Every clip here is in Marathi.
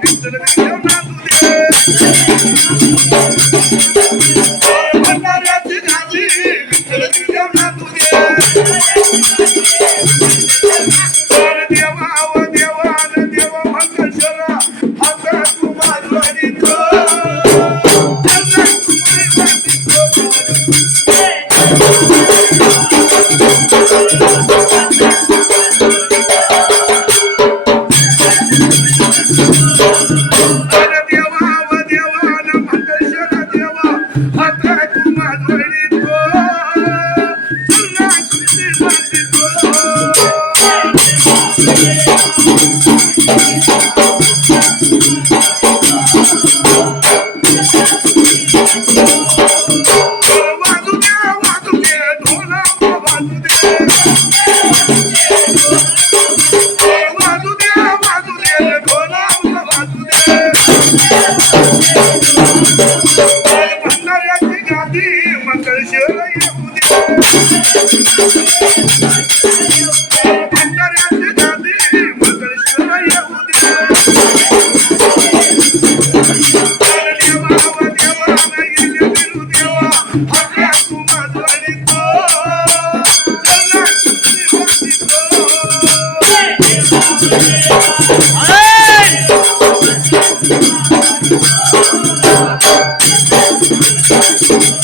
Victor, Leonardo, Leonardo.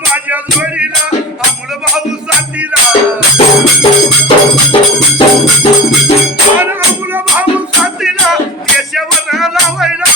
माझ्या जोडीला अमोल भाऊ साथीला. अमोल भाऊ साथीला केशवर लावायला.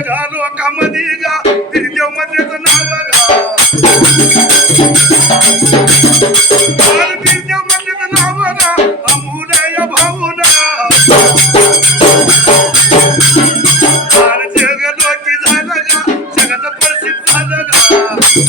गा लोकामध्ये गा तिरदेव मध्येच नाव गा